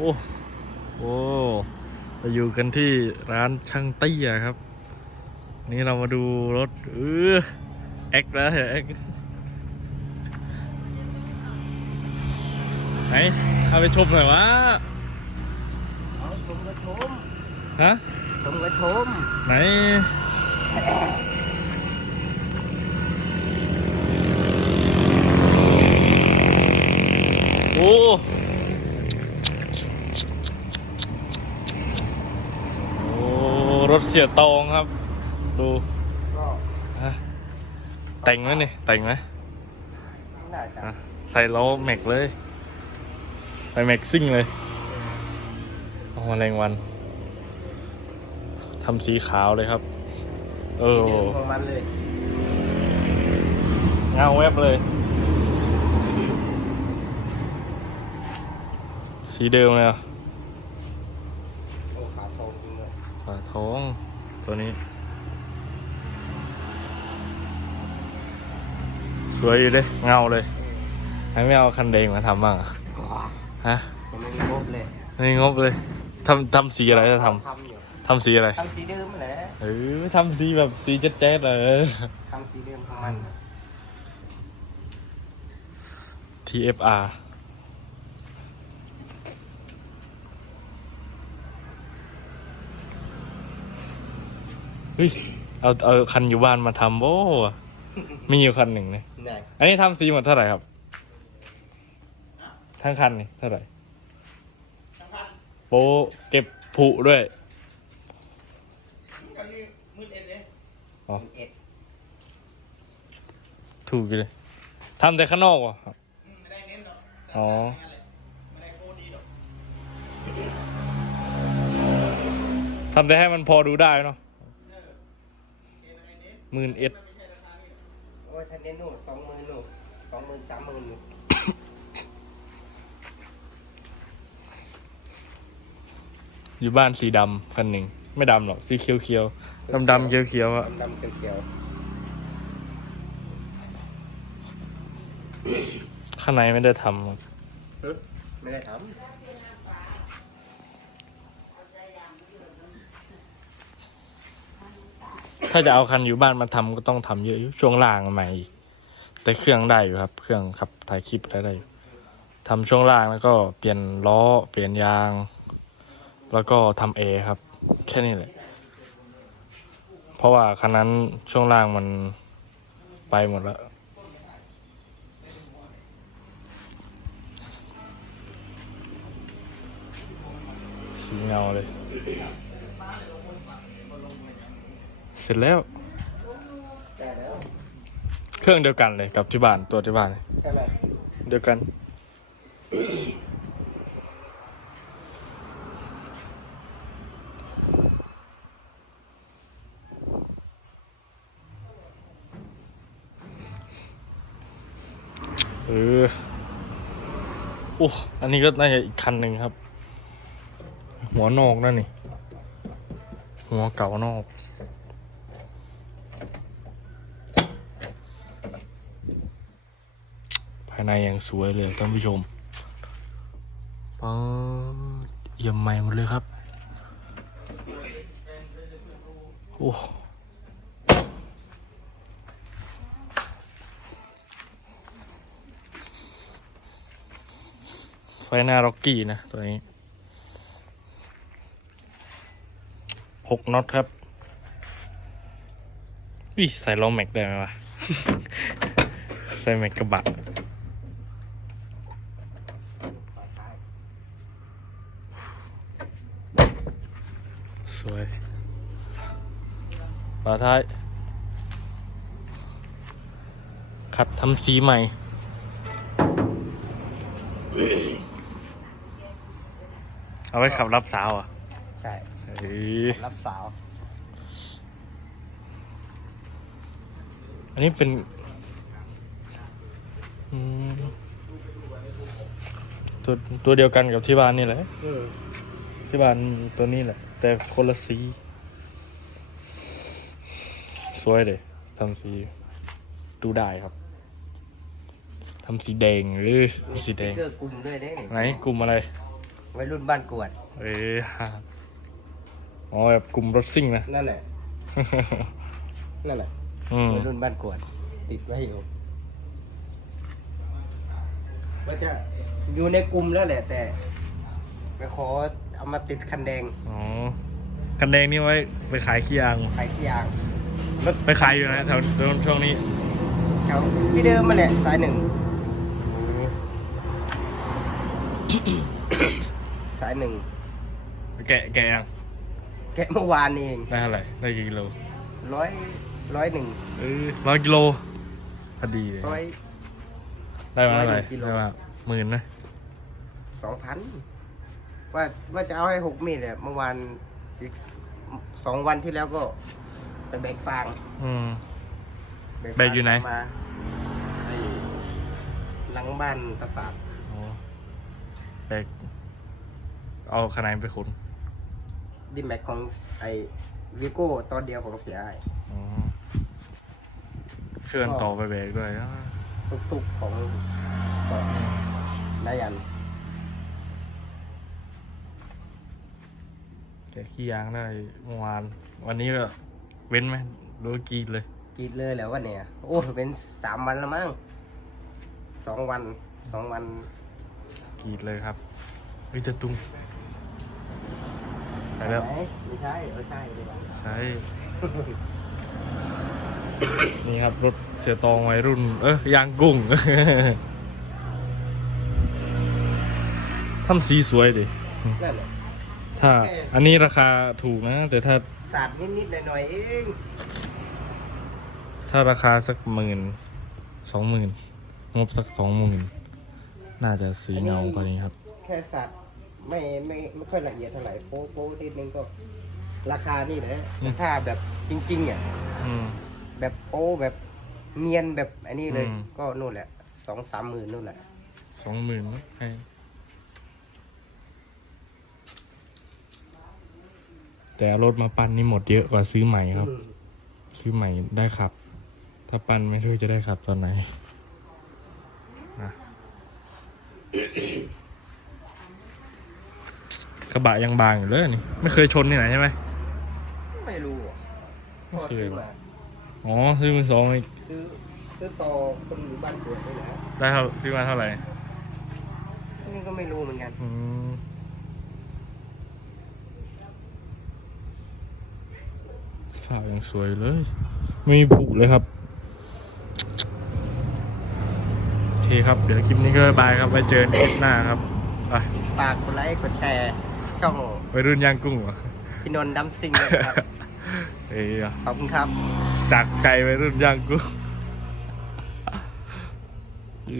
อ้โอ้เราอยู่กันที่ร้านช่างเตี้ยครับ นี่เรามาดูรถเออแอคแล้วเหรอแอคไหนเอาไปชมหน่อยวะเอาชมก็ชมฮะชมก็ชมไหนโอ้โอ้ รถเสียตองครับ ดูก็ฮะแต่งไหมนี่แต่งไหมน่าจะอะใส่ล้อแม็กเลย ใส่แม็กซิ่งเลยเอามาแรงวันทำสีขาวเลยครับ เออเดิมของมันเลยเงาแวบเลย สีเดิมเลยอะ โอ้ขาตรงจริงเลย ฝาท้องตัวนี้ สวยอยู่เด้เงาเลยให้ไม่เอาคันแดงมาทำบ้างอะฮะยังไม่มีงบเลยนี่งบเลยทำทำสีอะไรจะททำอยู่ำทำสีอะไร ทำสีเดิมแหละเออทำสีแบบสีแจ๊ดๆเลย ทำสีเดิมของมัน TFR ฮ้ยเอาเอาคันอยู่บ้านมาทำโอ้มีอยู่คันหนึ่งนะได้อันนี้ทำสีหมดเท่าไหร่ครับ ทั้งคันนี่เท่าไหร่โปะเก็บผุด้วยอ๋อเอ็ดถูกอยู่เลยทำแต่ข้างนอกวะครับอ๋อทำแต่ให้มันพอดูได้เนาะ หมื่นเอ็ดโอ้ยท่านเน้นหนูสองหมื่นหนูสองหมื่นสามหมื่นหนูอยู่บ้านสีดำคันหนึ่ง ไม่ดำหรอก สีเขียวเขียวดำดำๆเขียวเขียวๆอะดำๆเขียวข้างในไม่ได้ทำๆไม่ได้ท ถ้าจะเอาคันอยู่บ้านมาทำก็ต้องทำเยอะอยู่ช่วงล่างใหม่อีก แต่เครื่องได้อยู่ครับ เครื่องขับถ่ายคลิปอะไรได้อยู่ทำช่วงล่างแล้วก็เปลี่ยนล้อเปลี่ยนยาง แล้วก็ทำเอครับ แค่นี้แหละ เพราะว่าคันนั้นช่วงล่างมันไปหมดแล้วสีเงาเลย เสร็จแล้ว แต่แล้วเครื่องเดียวกันเลยกับที่บ้านตัวที่บ้านเลยใช่ไหมเดียวกัน เออโอ้อันนี้ก็น่าจะอีกคันหนึ่งครับ หัวนอกนั่นนี่ หัวเก่านอกายในยังสวยเลยท่านผู้ชมป๊าดเยี่ยมใหม่หมดเลยครับ โอ้ไฟหน้าร็อกกี้นะ ตัวนี้หกน็อตครับวิใส่ล้อแม็กได้ไหมวะ ใส่แม็กกระบะ สวยฝาท้าย ขัดทำสีใหม่ เอาไว้ขับรับสาวอะใช่เฮ้ยรับสาว อันนี้เป็นอืมตัวตัวเดียวกันกับที่บ้านนี่แหละที่บ้านตัวนี้แหละ แต่คนละสี สวยเลยทำสีดูได้ครับทำสีแดงหรือสีแดง เกอร์กลุ่มด้วยได้ไหนกลุ่มอะไร วัยรุ่นบ้านกวด เอ้ยอ๋อแบบกลุ่มรถซิ่งนะ นั่นแหละ นั่นแหละ อืมวัยรุ่นบ้านกวด ติดไว้อยู่ว่าจะอยู่ในกลุ่มแล้วแหละ แต่ไปขอเอามาติดคันแดงอ๋อคันแดงนี่ไว้ไปขายขี้ยาง ขายขี้ยาง ไปขายอยู่นะแถวช่วงนี้แถวที่เดิมมาแหละสายหนึ่งสายหนึ่งแกะแกะยังแกะเมื่อวานเองได้เท่าไหร่ได้กี่กิโลร้อยร้อยหนึ่งเออร้อยกิโลพอดีเลยร้อยได้มาเท่าไหร่ร้อยหนึ่งกิโลได้มาหมื่นนะสองพันว่าว่าจะเอาให้หกมีดเนี่ยเมื่อวานอีกสองวันที่แล้วก็ ไปแบกฟางอืม ฟางแบกอยู่ไหน มาไอ้หลังบ้านปราสาทโอ้ไปเอาขนาดไปขุนดินแบกของไอ้วิโก้ตอนเดียวของเสียไอ้อ๋อเชื่อนต่อไปแบกด้วยอ่าตุกๆของของนายัน แกะขี้ยางได้เมื่อวาน วันนี้ก็ เว้นไหมหรู้กรีดเลยกรีดเลยแล้ววันเนี่ยโอ้เป็นสามวันแล้วมั้งสองวันสองวันกรีดเลยครับเฮ้ยจะตุ้งไปแล้วไหนไม่ใช่เออใช่ดีกว่าใช่ นี่ครับรถเสียตองวัยรุ่น เอ้ยยางกุ้ง ทำสีสวยดินั่นแหละถ้าอันนี้ราคาถูกนะ แต่ถ้า สาดนิดๆหน่อยๆเองถ้าราคาสักหมื่นสองหมื่นงบสักสองหมื่นน่าจะสีเงากว่านี้ครับ แค่สาดไม่ไม่ไม่ค่อยละเอียดเท่าไหร่โป๊ะโป๊ะนิดนึงก็ ราคานี่แหละอืม ถ้าแบบจริงๆอะอืม แบบโป๊ะแบบเนียนแบบอันนี้เลย อืม ก็นู่นแหละสองสามหมื่นนู่นแหละสองหมื่นให้ แต่เอารถมาปั้นนี่หมดเยอะกว่าซื้อใหม่ครับอืมซื้อใหม่ได้ขับ ถ้าปั้นไม่รู้จะได้ขับตอนไหนนะกระบะยังบางอยู่เลยนี่ไม่เคยชนที่ไหนใช่ไหมไม่รู้อะพ่อไม่เคยซื้อมาอ๋อซื้อมือสองอีกซื้อซื้อต่อคนอยู่บ้านเกิดนี่แหละได้เท่าซื้อมาเท่าไหร่นี่ก็ไม่รู้เหมือนกัน อืม สาวยังสวยเลย ไม่มีผุเลยครับ โอเคครับ เดี๋ยวคลิปนี้ก็บายครับ ไว้เจอกันคลิปหน้าครับไปฝากกดไลค์กดแชร์ ช่องไปรุ่นย่างกุ้งเหรอพี่นนท์ดัมซิงด้วยนะครับ เอ้ยขอบคุณครับ จากไก่ไปรุ่นย่างกุ้ง